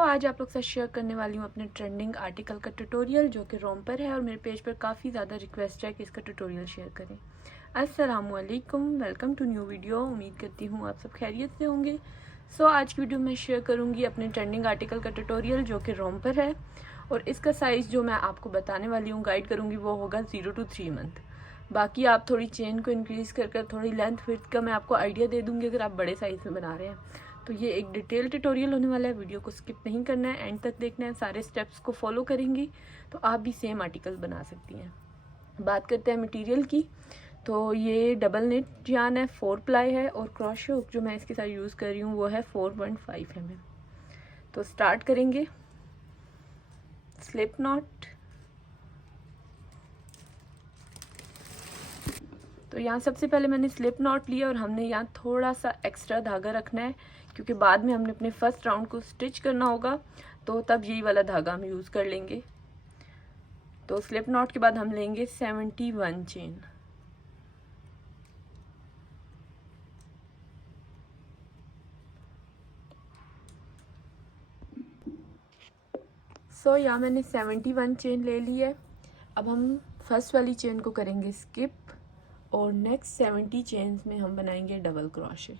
आज आप लोग के साथ शेयर करने वाली हूँ अपने ट्रेंडिंग आर्टिकल का ट्यूटोरियल जो कि रोम पर है और मेरे पेज पर काफ़ी ज़्यादा रिक्वेस्ट है कि इसका ट्यूटोरियल शेयर करें। अस्सलामुअलैकुम, वेलकम टू न्यू वीडियो। उम्मीद करती हूँ आप सब खैरियत से होंगे। आज की वीडियो में शेयर करूँगी अपने ट्रेंडिंग आर्टिकल का ट्यूटोरियल जो कि रोम पर है और इसका साइज़ जो मैं आपको बताने वाली हूँ, गाइड करूँगी, वो होगा 0 to 3 मंथ। बाकी आप थोड़ी चेन को इंक्रीज़ कर थोड़ी लेंथ विड्थ का मैं आपको आइडिया दे दूँगी अगर आप बड़े साइज़ में बना रहे हैं। तो ये एक डिटेल ट्यूटोरियल होने वाला है, वीडियो को स्किप नहीं करना है, एंड तक देखना है। सारे स्टेप्स को फॉलो करेंगी तो आप भी सेम आर्टिकल बना सकती हैं। बात करते हैं मटेरियल की। तो ये डबल नेट यान है, 4 प्लाई है और क्रोशे हुक जो मैं इसके साथ यूज़ कर रही हूँ वो है 4.5 mm। तो स्टार्ट करेंगे। स्लिप नॉट, तो यहाँ सबसे पहले मैंने स्लिप नॉट लिया और हमने यहाँ थोड़ा सा एक्स्ट्रा धागा रखना है क्योंकि बाद में हमने अपने फर्स्ट राउंड को स्टिच करना होगा, तो तब यही वाला धागा हम यूज़ कर लेंगे। तो स्लिप नॉट के बाद हम लेंगे 71 चेन। यहाँ मैंने 71 चेन ले ली है। अब हम फर्स्ट वाली चेन को करेंगे स्किप और नेक्स्ट 70 चेन्स में हम बनाएंगे डबल क्रोशे।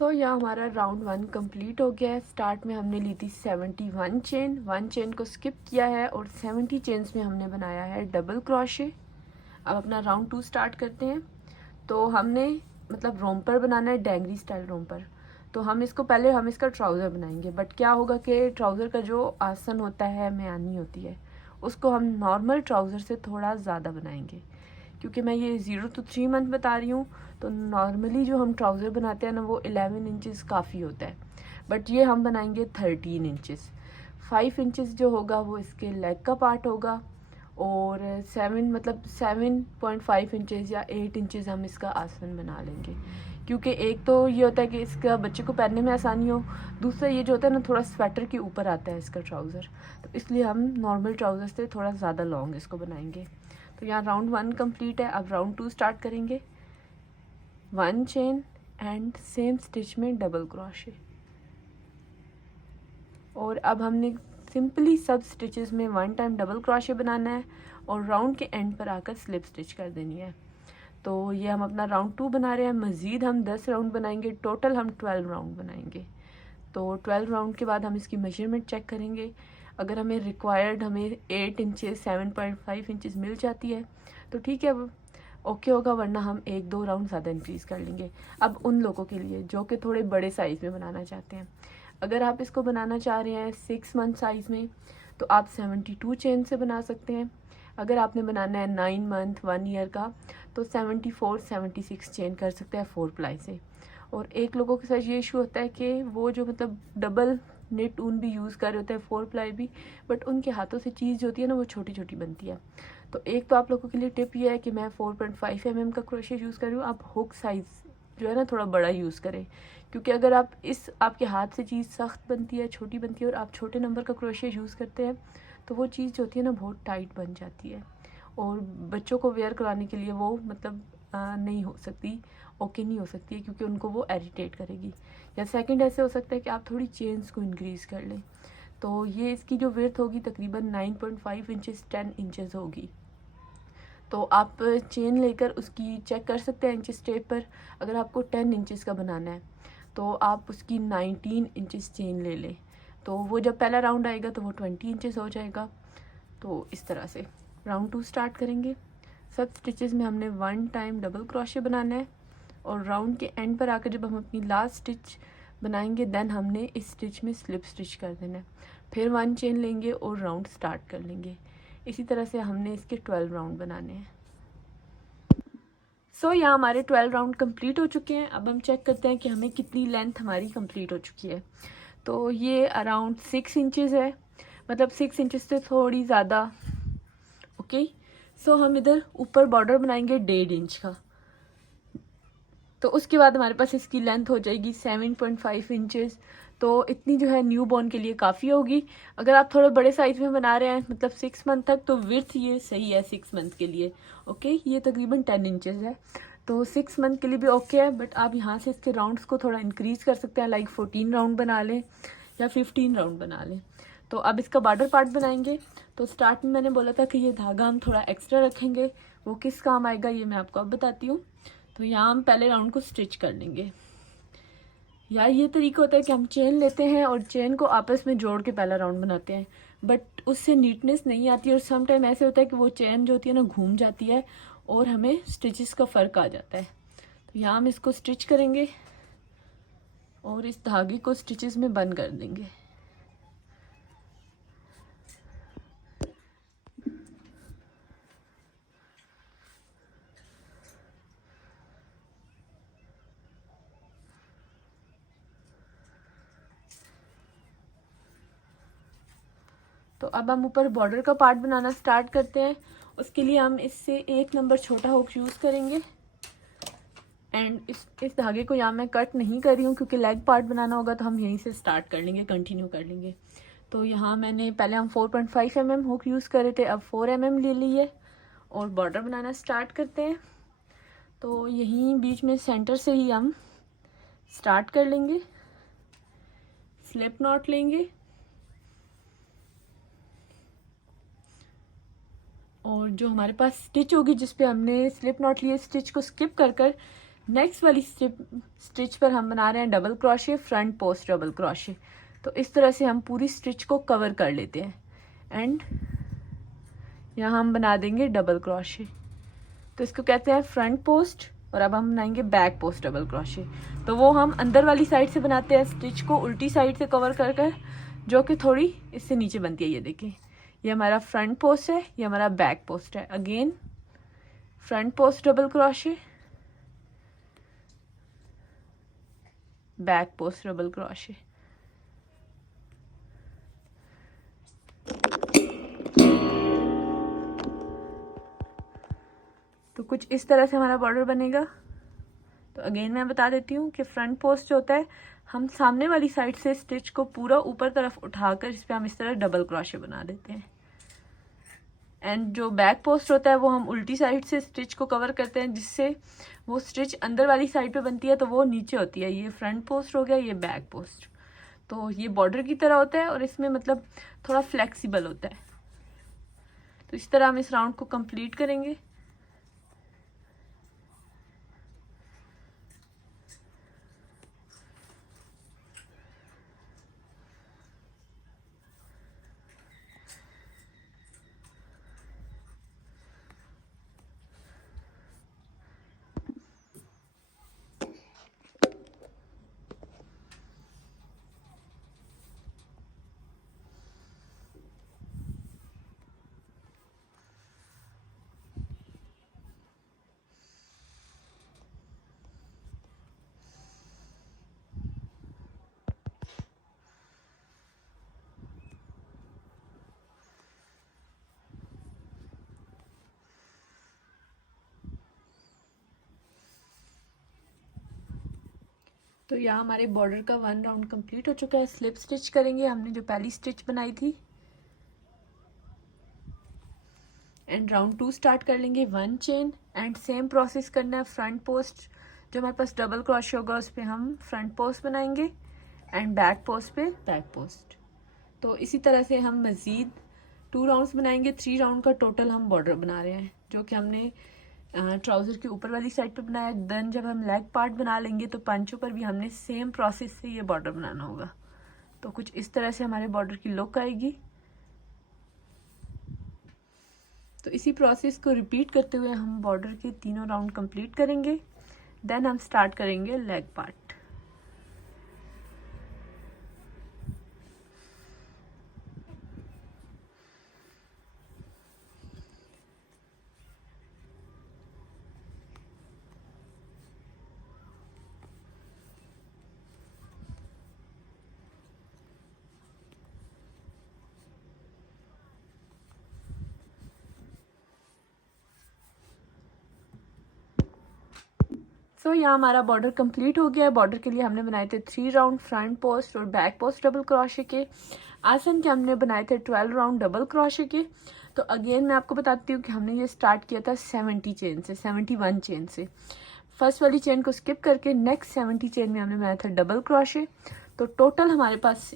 यहाँ हमारा राउंड 1 कंप्लीट हो गया है। स्टार्ट में हमने ली थी 71 चेन, 1 चेन को स्किप किया है और 70 चेन्स में हमने बनाया है डबल क्रोशे। अब अपना राउंड 2 स्टार्ट करते हैं। तो हमने मतलब रोम्पर बनाना है, डेंगरी स्टाइल रोम्पर। तो हम इसका ट्राउज़र बनाएंगे, बट क्या होगा कि ट्राउज़र का जो आसन होता है, म्यानी होती है, उसको हम नॉर्मल ट्राउज़र से थोड़ा ज़्यादा बनाएंगे क्योंकि मैं ये 0 to 3 मंथ बता रही हूँ। तो नॉर्मली जो हम ट्राउज़र बनाते हैं ना, वो 11 इंचज़ काफ़ी होता है, बट ये हम बनाएंगे 13 इंचज़। 5 इंचज़ जो होगा वो इसके लेग का पार्ट होगा और 7.5 इंचज़ या 8 इंचज़ हम इसका आसन बना लेंगे क्योंकि एक तो ये होता है कि इसका बच्चे को पहनने में आसानी हो, दूसरा ये जो होता है ना, थोड़ा स्वेटर के ऊपर आता है इसका ट्राउज़र, तो इसलिए हम नॉर्मल ट्राउज़र से थोड़ा ज़्यादा लॉन्ग इसको बनाएंगे। तो यहाँ राउंड 1 कंप्लीट है। अब राउंड 2 स्टार्ट करेंगे। 1 चेन एंड सेम स्टिच में डबल क्रोशे। और अब हमने सिंपली सब स्टिचेस में 1 टाइम डबल क्रोशे बनाना है और राउंड के एंड पर आकर स्लिप स्टिच कर देनी है। तो ये हम अपना राउंड 2 बना रहे हैं। मज़ीद हम 10 राउंड बनाएंगे, टोटल हम 12 राउंड बनाएंगे। तो 12 राउंड के बाद हम इसकी मेजरमेंट चेक करेंगे। अगर हमें 8 इंचज़ 7.5 इंचज़ मिल जाती है तो ठीक है, ओके होगा, वरना हम 1-2 राउंड ज़्यादा इंक्रीज़ कर लेंगे। अब उन लोगों के लिए जो कि थोड़े बड़े साइज़ में बनाना चाहते हैं, अगर आप इसको बनाना चाह रहे हैं 6 मंथ साइज़ में, तो आप 72 चेन से बना सकते हैं। अगर आपने बनाना है 9 मंथ 1 ईयर का, तो 74-76 चेन कर सकते हैं 4 प्लाई से। और एक लोगों के साथ ये इशू होता है कि वो जो मतलब डबल नेट ऊन भी यूज़ कर रहे होते हैं, 4 प्लाई भी, बट उनके हाथों से चीज़ जो होती है ना, वो छोटी छोटी बनती है। तो एक तो आप लोगों के लिए टिप ये है कि मैं 4.5 mm का क्रोशे यूज़ कर रही हूँ। आप हुक साइज़ जो है ना थोड़ा बड़ा यूज़ करें, क्योंकि अगर आपके हाथ से चीज़ सख्त बनती है, छोटी बनती है, और आप छोटे नंबर का क्रोशे यूज़ करते हैं, तो वो चीज़ जो होती है ना बहुत टाइट बन जाती है और बच्चों को वेयर कराने के लिए वो मतलब नहीं हो सकती, ओके नहीं हो सकती है, क्योंकि उनको वो इरिटेट करेगी। या सेकंड ऐसे हो सकता है कि आप थोड़ी चेन्स को इंक्रीज़ कर लें। तो ये इसकी जो विड्थ होगी तकरीबन 9.5 इंचज़ 10 इंचज़ होगी। तो आप चेन लेकर उसकी चेक कर सकते हैं इंचज़ टेप पर। अगर आपको 10 इंचज़ का बनाना है तो आप उसकी 19 इंचज़ चेन ले लें, तो वो जब पहला राउंड आएगा तो वो 20 इंचज़ हो जाएगा। तो इस तरह से राउंड 2 स्टार्ट करेंगे। सब स्टिचेस में हमने 1 टाइम डबल क्रोशे बनाना है और राउंड के एंड पर आकर जब हम अपनी लास्ट स्टिच बनाएंगे, देन हमने इस स्टिच में स्लिप स्टिच कर देना है। फिर 1 चेन लेंगे और राउंड स्टार्ट कर लेंगे। इसी तरह से हमने इसके 12 राउंड बनाने हैं। सो यहाँ हमारे 12 राउंड कंप्लीट हो चुके हैं। अब हम चेक करते हैं कि हमें कितनी लेंथ हमारी कंप्लीट हो चुकी है। तो ये अराउंड 6 इंचज़ है, मतलब 6 इंचज़ से थोड़ी ज़्यादा। ओके, सो हम इधर ऊपर बॉर्डर बनाएंगे 1.5 इंच का। तो उसके बाद हमारे पास इसकी लेंथ हो जाएगी 7.5 इंचज़। तो इतनी जो है न्यू बॉर्न के लिए काफ़ी होगी। अगर आप थोड़े बड़े साइज़ में बना रहे हैं, मतलब 6 मंथ तक, तो विड्थ ये सही है 6 मंथ के लिए। ओके, ये तकरीबन 10 इंचज़ है, तो 6 मंथ के लिए भी ओके है। बट आप यहाँ से इसके राउंड्स को थोड़ा इंक्रीज़ कर सकते हैं, लाइक 14 राउंड बना लें या 15 राउंड बना लें। तो अब इसका बॉर्डर पार्ट बनाएंगे। तो स्टार्ट में मैंने बोला था कि ये धागा हम थोड़ा एक्स्ट्रा रखेंगे, वो किस काम आएगा ये मैं आपको अब बताती हूँ। तो यहाँ हम पहले राउंड को स्टिच कर लेंगे। या ये तरीका होता है कि हम चेन लेते हैं और चेन को आपस में जोड़ के पहला राउंड बनाते हैं, बट उससे नीटनेस नहीं आती। और सम टाइम ऐसे होता है कि वो चेन जो होती है ना घूम जाती है और हमें स्टिचेस का फ़र्क आ जाता है। तो यहाँ हम इसको स्टिच करेंगे और इस धागे को स्टिचेस में बंद कर देंगे। तो अब हम ऊपर बॉर्डर का पार्ट बनाना स्टार्ट करते हैं। उसके लिए हम इससे 1 नंबर छोटा हुक यूज़ करेंगे। एंड इस धागे को यहाँ मैं कट नहीं कर रही हूँ क्योंकि लेग पार्ट बनाना होगा, तो हम यहीं से स्टार्ट कर लेंगे, कंटिन्यू कर लेंगे। तो यहाँ मैंने पहले हम 4.5 mm हुक यूज़ कर रहे थे, अब 4 mm ले ली है और बॉर्डर बनाना स्टार्ट करते हैं। तो यहीं बीच में सेंटर से ही हम स्टार्ट कर लेंगे, स्लिप नॉट लेंगे और जो हमारे पास स्टिच होगी जिस पे हमने स्लिप नॉट लिए, स्टिच को स्किप कर कर नेक्स्ट वाली स्टिच पर हम बना रहे हैं double crochet, front post double crochet. तो इस तरह से हम पूरी स्टिच को कवर कर लेते हैं एंड यहाँ हम बना देंगे डबल क्रोशे। तो इसको कहते हैं फ्रंट पोस्ट। और अब हम बनाएंगे बैक पोस्ट डबल क्रोशे। तो वो हम अंदर वाली साइड से बनाते हैं, स्टिच को उल्टी साइड से कवर कर कर, जो कि थोड़ी इससे नीचे बनती है। ये देखिए, ये हमारा फ्रंट पोस्ट है, ये हमारा बैक पोस्ट है। Again front post double crochet, back post double crochet. तो कुछ इस तरह से हमारा बॉर्डर बनेगा। तो अगेन मैं बता देती हूँ कि फ्रंट पोस्ट जो होता है, हम सामने वाली साइड से स्टिच को पूरा ऊपर तरफ उठाकर इस पर हम इस तरह डबल क्रोशे बना देते हैं। एंड जो बैक पोस्ट होता है वो हम उल्टी साइड से स्टिच को कवर करते हैं, जिससे वो स्टिच अंदर वाली साइड पे बनती है तो वो नीचे होती है। ये फ्रंट पोस्ट हो गया, ये बैक पोस्ट। तो ये बॉर्डर की तरह होता है और इसमें मतलब थोड़ा फ्लेक्सिबल होता है। तो इस तरह हम इस राउंड को कंप्लीट करेंगे। तो यहाँ हमारे बॉर्डर का 1 राउंड कंप्लीट हो चुका है। स्लिप स्टिच करेंगे हमने जो पहली स्टिच बनाई थी एंड राउंड 2 स्टार्ट कर लेंगे 1 चेन एंड सेम प्रोसेस करना है। फ्रंट पोस्ट जो हमारे पास डबल क्रोशे होगा उस पर हम फ्रंट पोस्ट बनाएंगे एंड बैक पोस्ट पे बैक पोस्ट। तो इसी तरह से हम मज़ीद 2 राउंड्स बनाएंगे। 3 राउंड का टोटल हम बॉर्डर बना रहे हैं, जो कि हमने ट्राउज़र की ऊपर वाली साइड पे बनाया। देन जब हम लेग पार्ट बना लेंगे तो पंचों पर भी हमने सेम प्रोसेस से ये बॉर्डर बनाना होगा। तो कुछ इस तरह से हमारे बॉर्डर की लुक आएगी। तो इसी प्रोसेस को रिपीट करते हुए हम बॉर्डर के तीनों राउंड कंप्लीट करेंगे। देन हम स्टार्ट करेंगे लेग पार्ट। सो यहाँ हमारा बॉर्डर कंप्लीट हो गया है। बॉर्डर के लिए हमने बनाए थे 3 राउंड फ्रंट पोस्ट और बैक पोस्ट डबल क्रोशे के। आसन के हमने बनाए थे 12 राउंड डबल क्रोशे के। तो अगेन मैं आपको बताती हूँ कि हमने ये स्टार्ट किया था 71 चेन से। फर्स्ट वाली चेन को स्किप करके नेक्स्ट 70 चेन में हमने बनाया था डबल क्रोशे। तो टोटल हमारे पास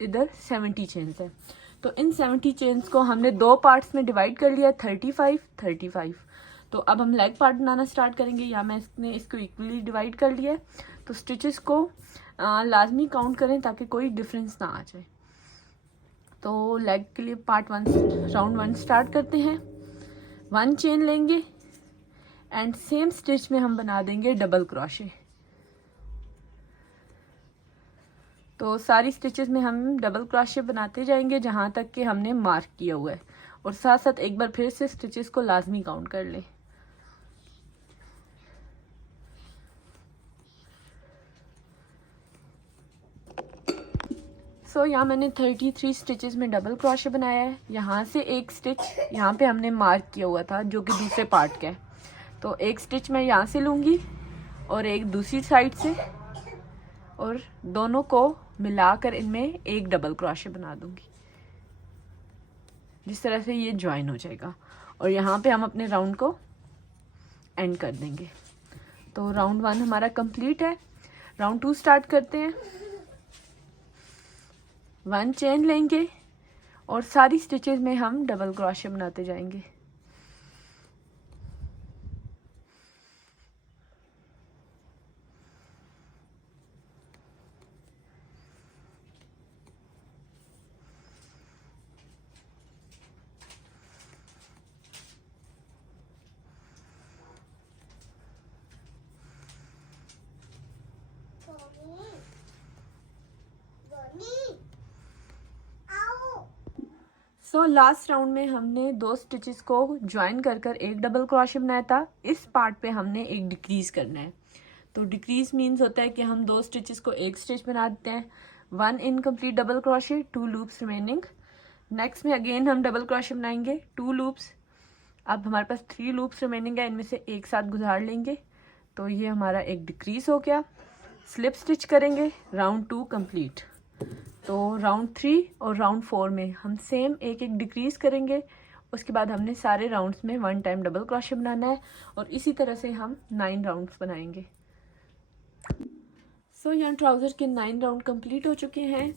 इधर 70 चेन्स है। तो इन 70 चेन्स को हमने 2 पार्ट्स में डिवाइड कर लिया, 35। तो अब हम लेग पार्ट बनाना स्टार्ट करेंगे। या मैंने इसको इक्वली डिवाइड कर लिया है। तो स्टिचेस को लाजमी काउंट करें ताकि कोई डिफरेंस ना आ जाए। तो लेग के लिए पार्ट 1 राउंड 1 स्टार्ट करते हैं। 1 चेन लेंगे एंड सेम स्टिच में हम बना देंगे डबल क्रोशे। तो सारी स्टिचेस में हम डबल क्रोशे बनाते जाएंगे जहां तक कि हमने मार्क किया हुआ है। और साथ साथ एक बार फिर से स्टिचेस को लाजमी काउंट कर ले। सो यहाँ मैंने 33 स्टिचेस में डबल क्रोशे बनाया है। यहाँ से एक स्टिच यहाँ पे हमने मार्क किया हुआ था जो कि दूसरे पार्ट का है। तो एक स्टिच मैं यहाँ से लूँगी और एक दूसरी साइड से, और दोनों को मिलाकर इनमें एक डबल क्रोशे बना दूँगी। जिस तरह से ये ज्वाइन हो जाएगा और यहाँ पे हम अपने राउंड को एंड कर देंगे। तो राउंड 1 हमारा कंप्लीट है। राउंड 2 स्टार्ट करते हैं। 1 चेन लेंगे और सारी स्टिचेस में हम डबल क्रोशे बनाते जाएंगे। सो लास्ट राउंड में हमने 2 स्टिचेस को ज्वाइन कर एक डबल क्रोशे बनाया था। इस पार्ट पे हमने एक डिक्रीज करना है। तो डिक्रीज मीन्स होता है कि हम 2 स्टिचेस को एक स्टिच बना देते हैं। 1 incomplete double crochet, 2 loops remaining. Next में अगेन हम डबल क्रोशे बनाएंगे, 2 लूप्स। अब हमारे पास 3 लूप्स रिमेनिंग है, इनमें से एक साथ गुजार लेंगे। तो ये हमारा एक डिक्रीज हो गया। स्लिप स्टिच करेंगे, राउंड 2 कंप्लीट। तो राउंड 3 और राउंड 4 में हम सेम एक डिक्रीज करेंगे। उसके बाद हमने सारे राउंड्स में 1 टाइम डबल क्रोशे बनाना है और इसी तरह से हम 9 राउंड्स बनाएंगे। सो यहाँ ट्राउज़र के 9 राउंड कंप्लीट हो चुके हैं।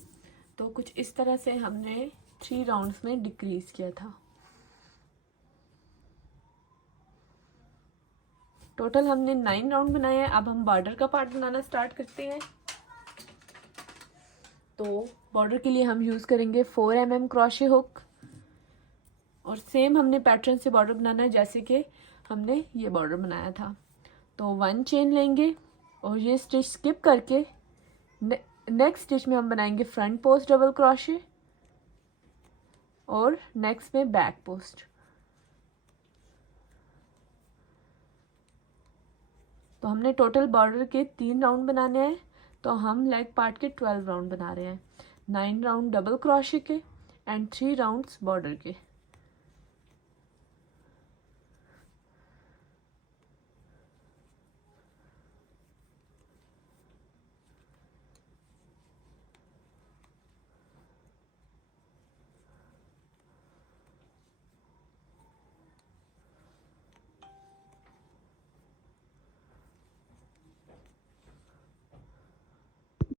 तो कुछ इस तरह से हमने 3 राउंड्स में डिक्रीज किया था। टोटल हमने 9 राउंड बनाए हैं। अब हम बॉर्डर का पार्ट बनाना स्टार्ट करते हैं। तो बॉर्डर के लिए हम यूज़ करेंगे 4 mm क्रोशे हुक और सेम हमने पैटर्न से बॉर्डर बनाना है जैसे कि हमने ये बॉर्डर बनाया था। तो 1 चेन लेंगे और ये स्टिच स्किप करके नेक्स्ट स्टिच में हम बनाएंगे फ्रंट पोस्ट डबल क्रोशे और नेक्स्ट में बैक पोस्ट। तो हमने टोटल बॉर्डर के 3 राउंड बनाने हैं। तो हम लेग पार्ट के 12 राउंड बना रहे हैं। 9 राउंड डबल क्रोशे के एंड 3 राउंड्स बॉर्डर के।